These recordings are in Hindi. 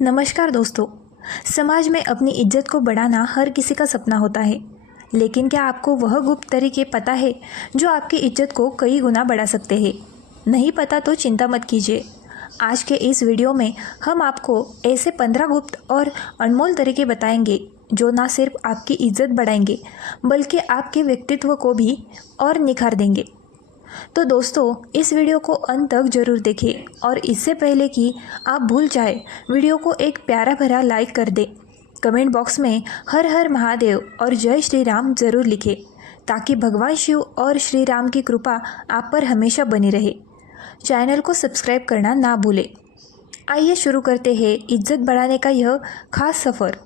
नमस्कार दोस्तों। समाज में अपनी इज्जत को बढ़ाना हर किसी का सपना होता है, लेकिन क्या आपको वह गुप्त तरीके पता है जो आपकी इज्जत को कई गुना बढ़ा सकते हैं? नहीं पता तो चिंता मत कीजिए। आज के इस वीडियो में हम आपको ऐसे 15 गुप्त और अनमोल तरीके बताएंगे जो ना सिर्फ आपकी इज्जत बढ़ाएंगे बल्कि आपके व्यक्तित्व को भी और निखार देंगे। तो दोस्तों, इस वीडियो को अंत तक जरूर देखें और इससे पहले कि आप भूल जाए, वीडियो को एक प्यारा भरा लाइक कर दें। कमेंट बॉक्स में हर हर महादेव और जय श्री राम ज़रूर लिखें ताकि भगवान शिव और श्री राम की कृपा आप पर हमेशा बनी रहे। चैनल को सब्सक्राइब करना ना भूलें। आइए शुरू करते हैं इज्जत बढ़ाने का यह खास सफ़र।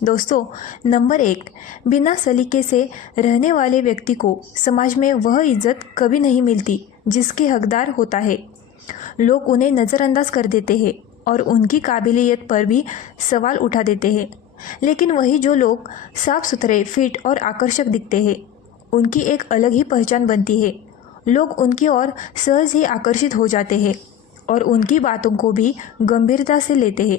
दोस्तों, नंबर 1, बिना सलीके से रहने वाले व्यक्ति को समाज में वह इज्जत कभी नहीं मिलती जिसके हकदार होता है। लोग उन्हें नज़रअंदाज कर देते हैं और उनकी काबिलियत पर भी सवाल उठा देते हैं। लेकिन वही जो लोग साफ सुथरे, फिट और आकर्षक दिखते हैं, उनकी एक अलग ही पहचान बनती है। लोग उनकी ओर सहज ही आकर्षित हो जाते हैं और उनकी बातों को भी गंभीरता से लेते हैं।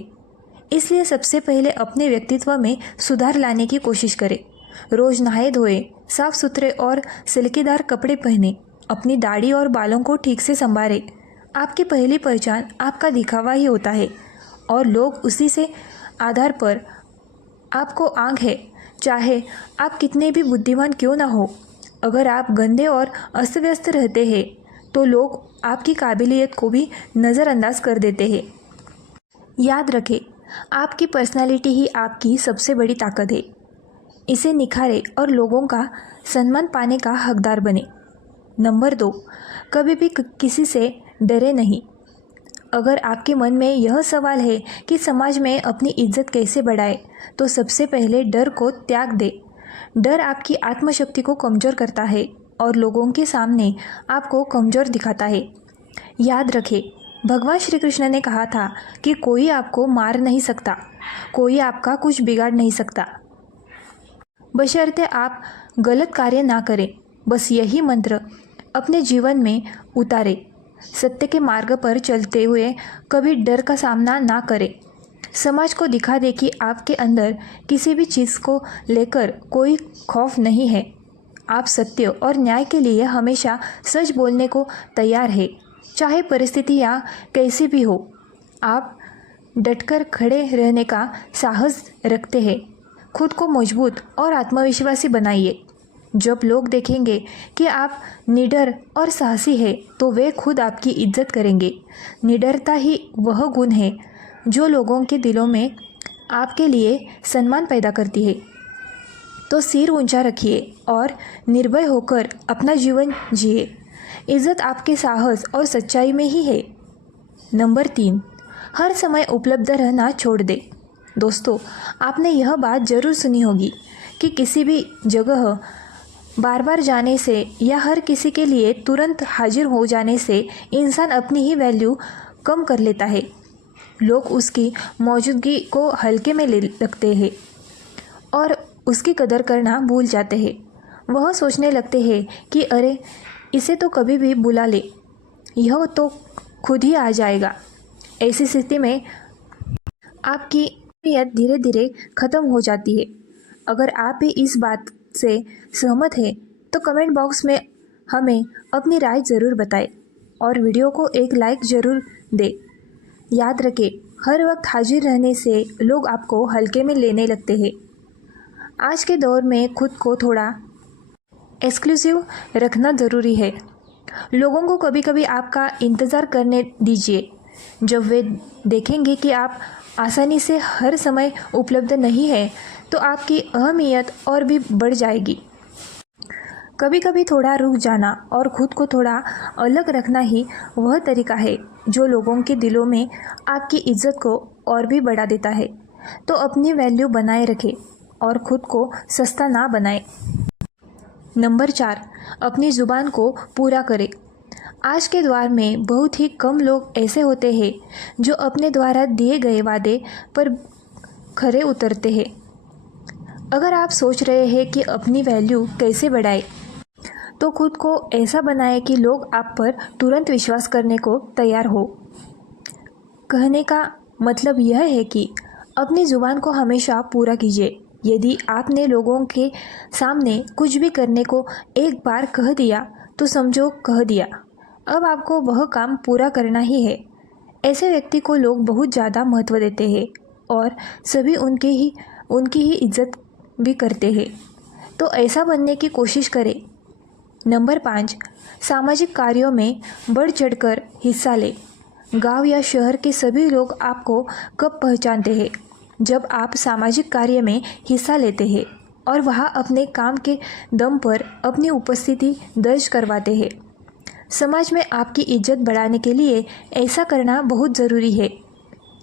इसलिए सबसे पहले अपने व्यक्तित्व में सुधार लाने की कोशिश करें। रोज़ नहाए धोए, साफ सुथरे और सिल्कीदार कपड़े पहने, अपनी दाढ़ी और बालों को ठीक से संवारें। आपकी पहली पहचान आपका दिखावा ही होता है और लोग उसी से आधार पर आपको आंक है, चाहे आप कितने भी बुद्धिमान क्यों ना हो। अगर आप गंदे और अस्त व्यस्त रहते हैं तो लोग आपकी काबिलियत को भी नज़रअंदाज कर देते हैं। याद रखें, आपकी पर्सनालिटी ही आपकी सबसे बड़ी ताकत है। इसे निखारें और लोगों का सम्मान पाने का हकदार बने। नंबर 2, कभी भी किसी से डरे नहीं। अगर आपके मन में यह सवाल है कि समाज में अपनी इज्जत कैसे बढ़ाए, तो सबसे पहले डर को त्याग दें। डर आपकी आत्मशक्ति को कमज़ोर करता है और लोगों के सामने आपको कमज़ोर दिखाता है। याद रखें, भगवान श्री कृष्ण ने कहा था कि कोई आपको मार नहीं सकता, कोई आपका कुछ बिगाड़ नहीं सकता, बशर्ते आप गलत कार्य ना करें। बस यही मंत्र अपने जीवन में उतारें। सत्य के मार्ग पर चलते हुए कभी डर का सामना ना करें। समाज को दिखा दे कि आपके अंदर किसी भी चीज़ को लेकर कोई खौफ नहीं है। आप सत्य और न्याय के लिए हमेशा सच बोलने को तैयार है, चाहे परिस्थितियाँ कैसी भी हो। आप डटकर खड़े रहने का साहस रखते हैं। खुद को मजबूत और आत्मविश्वासी बनाइए। जब लोग देखेंगे कि आप निडर और साहसी हैं, तो वे खुद आपकी इज्जत करेंगे। निडरता ही वह गुण है जो लोगों के दिलों में आपके लिए सम्मान पैदा करती है। तो सिर ऊंचा रखिए और निर्भय होकर अपना जीवन जिए। इज्जत आपके साहस और सच्चाई में ही है। नंबर 3, हर समय उपलब्ध रहना छोड़ दे। दोस्तों, आपने यह बात ज़रूर सुनी होगी कि किसी भी जगह बार बार जाने से या हर किसी के लिए तुरंत हाजिर हो जाने से इंसान अपनी ही वैल्यू कम कर लेता है। लोग उसकी मौजूदगी को हल्के में ले लगते हैं और उसकी कदर करना भूल जाते हैं। वह सोचने लगते हैं कि अरे, इसे तो कभी भी बुला ले, यह तो खुद ही आ जाएगा। ऐसी स्थिति में आपकी अहमियत धीरे धीरे ख़त्म हो जाती है। अगर आप भी इस बात से सहमत हैं तो कमेंट बॉक्स में हमें अपनी राय ज़रूर बताएं और वीडियो को एक लाइक ज़रूर दें। याद रखें, हर वक्त हाजिर रहने से लोग आपको हल्के में लेने लगते हैं। आज के दौर में खुद को थोड़ा एक्सक्लूसिव रखना ज़रूरी है। लोगों को कभी कभी आपका इंतज़ार करने दीजिए। जब वे देखेंगे कि आप आसानी से हर समय उपलब्ध नहीं है, तो आपकी अहमियत और भी बढ़ जाएगी। कभी कभी थोड़ा रुक जाना और खुद को थोड़ा अलग रखना ही वह तरीका है जो लोगों के दिलों में आपकी इज्जत को और भी बढ़ा देता है। तो अपनी वैल्यू बनाए रखें और खुद को सस्ता ना बनाएं। नंबर 4, अपनी ज़ुबान को पूरा करें। आज के दौर में बहुत ही कम लोग ऐसे होते हैं जो अपने द्वारा दिए गए वादे पर खरे उतरते हैं। अगर आप सोच रहे हैं कि अपनी वैल्यू कैसे बढ़ाएं, तो खुद को ऐसा बनाएं कि लोग आप पर तुरंत विश्वास करने को तैयार हो। कहने का मतलब यह है कि अपनी ज़ुबान को हमेशा पूरा कीजिए। यदि आपने लोगों के सामने कुछ भी करने को एक बार कह दिया तो समझो कह दिया, अब आपको वह काम पूरा करना ही है। ऐसे व्यक्ति को लोग बहुत ज़्यादा महत्व देते हैं और सभी उनकी ही इज्जत भी करते हैं। तो ऐसा बनने की कोशिश करें। नंबर 5, सामाजिक कार्यों में बढ़ चढ़कर हिस्सा लें। गांव या शहर के सभी लोग आपको कब पहचानते हैं? जब आप सामाजिक कार्य में हिस्सा लेते हैं और वहां अपने काम के दम पर अपनी उपस्थिति दर्ज करवाते हैं। समाज में आपकी इज्जत बढ़ाने के लिए ऐसा करना बहुत ज़रूरी है।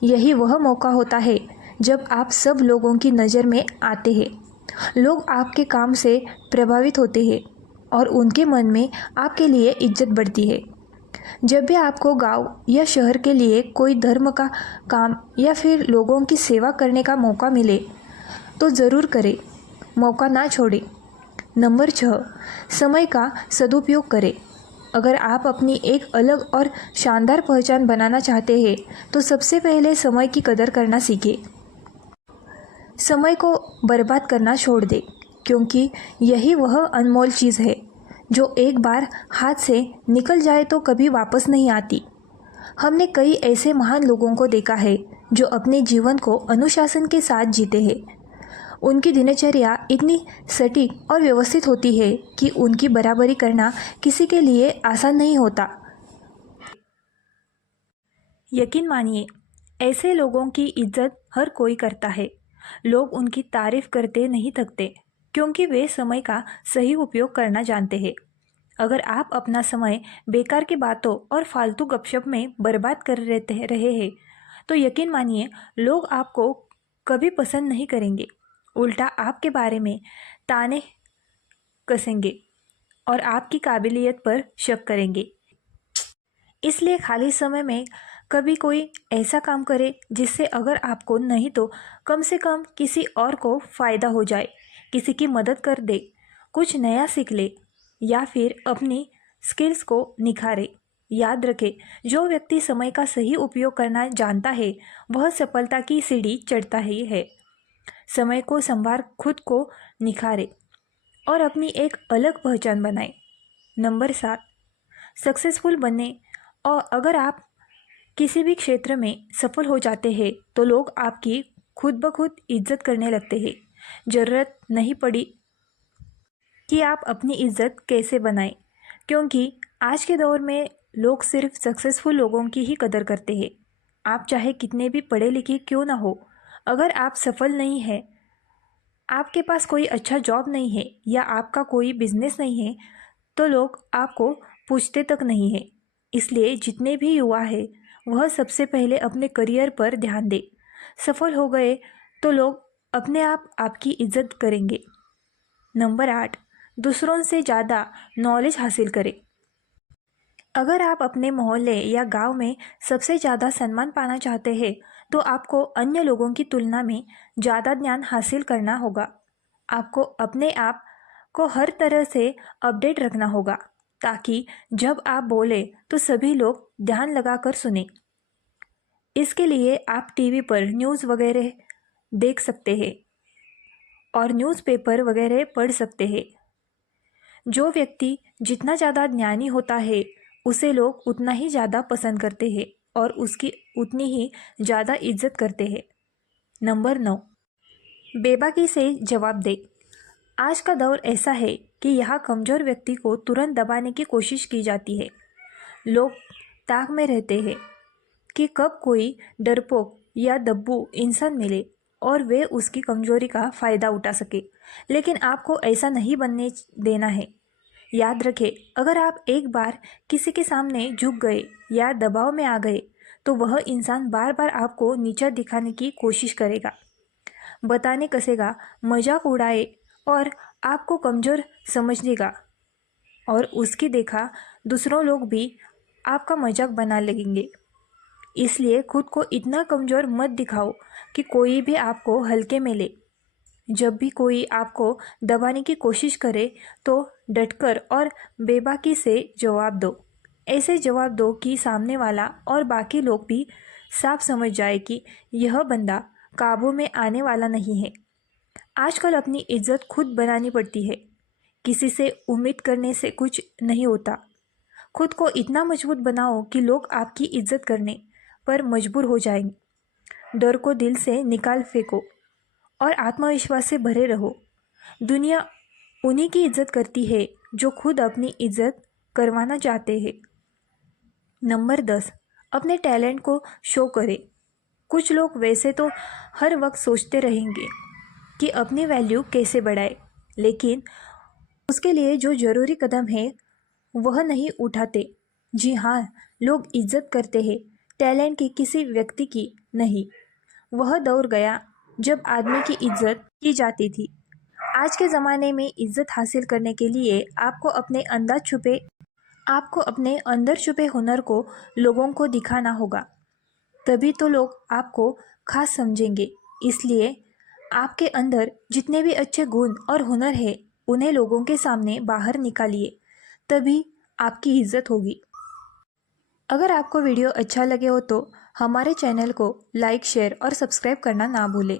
यही वह मौका होता है जब आप सब लोगों की नज़र में आते हैं। लोग आपके काम से प्रभावित होते हैं और उनके मन में आपके लिए इज्जत बढ़ती है। जब भी आपको गांव या शहर के लिए कोई धर्म का काम या फिर लोगों की सेवा करने का मौका मिले तो ज़रूर करें, मौका ना छोड़ें। नंबर 6, समय का सदुपयोग करें। अगर आप अपनी एक अलग और शानदार पहचान बनाना चाहते हैं तो सबसे पहले समय की कदर करना सीखें। समय को बर्बाद करना छोड़ दें, क्योंकि यही वह अनमोल चीज़ है जो एक बार हाथ से निकल जाए तो कभी वापस नहीं आती। हमने कई ऐसे महान लोगों को देखा है जो अपने जीवन को अनुशासन के साथ जीते हैं। उनकी दिनचर्या इतनी सटीक और व्यवस्थित होती है कि उनकी बराबरी करना किसी के लिए आसान नहीं होता। यकीन मानिए, ऐसे लोगों की इज्जत हर कोई करता है। लोग उनकी तारीफ करते नहीं थकते, क्योंकि वे समय का सही उपयोग करना जानते हैं। अगर आप अपना समय बेकार की बातों और फालतू गपशप में बर्बाद कर रहे हैं तो यकीन मानिए लोग आपको कभी पसंद नहीं करेंगे। उल्टा आपके बारे में ताने कसेंगे और आपकी काबिलियत पर शक करेंगे। इसलिए खाली समय में कभी कोई ऐसा काम करे जिससे अगर आपको नहीं तो कम से कम किसी और को फ़ायदा हो जाए। किसी की मदद कर दे, कुछ नया सीख ले या फिर अपनी स्किल्स को निखारे। याद रखें, जो व्यक्ति समय का सही उपयोग करना जानता है वह सफलता की सीढ़ी चढ़ता ही है। समय को संभाल खुद को निखारे और अपनी एक अलग पहचान बनाए। नंबर 7, सक्सेसफुल बने। और अगर आप किसी भी क्षेत्र में सफल हो जाते हैं तो लोग आपकी खुद ब खुद इज्जत करने लगते हैं। ज़रूरत नहीं पड़ी कि आप अपनी इज्जत कैसे बनाएं, क्योंकि आज के दौर में लोग सिर्फ सक्सेसफुल लोगों की ही कदर करते हैं। आप चाहे कितने भी पढ़े लिखे क्यों ना हो, अगर आप सफल नहीं हैं, आपके पास कोई अच्छा जॉब नहीं है या आपका कोई बिजनेस नहीं है तो लोग आपको पूछते तक नहीं है। इसलिए जितने भी युवा हैं वह सबसे पहले अपने करियर पर ध्यान दें। सफल हो गए तो लोग अपने आप आपकी इज्जत करेंगे। नंबर 8, दूसरों से ज़्यादा नॉलेज हासिल करें। अगर आप अपने मोहल्ले या गांव में सबसे ज़्यादा सम्मान पाना चाहते हैं तो आपको अन्य लोगों की तुलना में ज़्यादा ज्ञान हासिल करना होगा। आपको अपने आप को हर तरह से अपडेट रखना होगा ताकि जब आप बोले तो सभी लोग ध्यान लगाकर सुने। इसके लिए आप टीवी पर न्यूज़ वगैरह देख सकते हैं और न्यूज़पेपर वगैरह पढ़ सकते हैं। जो व्यक्ति जितना ज़्यादा ज्ञानी होता है उसे लोग उतना ही ज़्यादा पसंद करते हैं और उसकी उतनी ही ज़्यादा इज्जत करते हैं। नंबर 9, बेबाकी से जवाब दे। आज का दौर ऐसा है कि यहाँ कमज़ोर व्यक्ति को तुरंत दबाने की कोशिश की जाती है। लोग ताक में रहते हैं कि कब कोई डरपोक या दब्बू इंसान मिले और वे उसकी कमजोरी का फ़ायदा उठा सके, लेकिन आपको ऐसा नहीं बनने देना है। याद रखें, अगर आप एक बार किसी के सामने झुक गए या दबाव में आ गए तो वह इंसान बार बार आपको नीचा दिखाने की कोशिश करेगा, बताने कसेगा, मजाक उड़ाए और आपको कमज़ोर समझेगा और उसकी देखा दूसरों लोग भी आपका मजाक बना लगेंगे। इसलिए खुद को इतना कमज़ोर मत दिखाओ कि कोई भी आपको हल्के में ले। जब भी कोई आपको दबाने की कोशिश करे तो डटकर और बेबाकी से जवाब दो। ऐसे जवाब दो कि सामने वाला और बाकी लोग भी साफ समझ जाए कि यह बंदा काबू में आने वाला नहीं है। आजकल अपनी इज्जत खुद बनानी पड़ती है। किसी से उम्मीद करने से कुछ नहीं होता। खुद को इतना मजबूत बनाओ कि लोग आपकी इज्जत करने पर मजबूर हो जाएंगे। डर को दिल से निकाल फेंको और आत्मविश्वास से भरे रहो। दुनिया उन्हीं की इज्जत करती है जो खुद अपनी इज्जत करवाना चाहते हैं। नंबर 10, अपने टैलेंट को शो करें। कुछ लोग वैसे तो हर वक्त सोचते रहेंगे कि अपनी वैल्यू कैसे बढ़ाए, लेकिन उसके लिए जो ज़रूरी कदम है वह नहीं उठाते। जी हाँ, लोग इज्जत करते हैं टैलेंट की, किसी व्यक्ति की नहीं। वह दौर गया जब आदमी की इज्जत की जाती थी। आज के ज़माने में इज्जत हासिल करने के लिए आपको अपने अंदर छुपे हुनर को लोगों को दिखाना होगा। तभी तो लोग आपको खास समझेंगे। इसलिए आपके अंदर जितने भी अच्छे गुण और हुनर है उन्हें लोगों के सामने बाहर निकालिए, तभी आपकी इज्जत होगी। अगर आपको वीडियो अच्छा लगे हो तो हमारे चैनल को लाइक, शेयर और सब्सक्राइब करना ना भूलें।